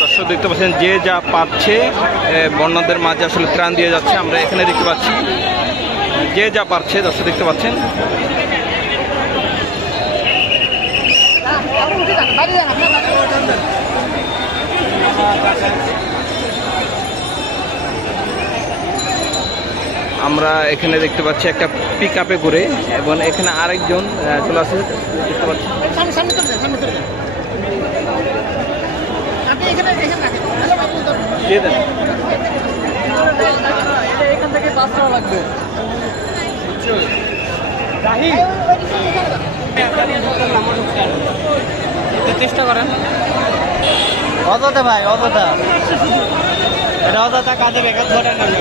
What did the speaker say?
দর্শক দেখতে পাচ্ছেন যে যা পাচ্ছে বন্যাদের মাঝে আসলে ত্রাণ দিয়ে যাচ্ছে আমরা এখানে দেখতে পাচ্ছি যে যা পারছে দর্শক দেখতে পাচ্ছেন আমরা এখানে দেখতে পাচ্ছি একটা পিক আপে করে এবং এখানে আরেকজন চলে দেখতে পাচ্ছি। করা লাগবে। চেষ্টা করেন। অযথা ভাই অযথা। এটা অযথা কাজে বেকার ঘটার নামে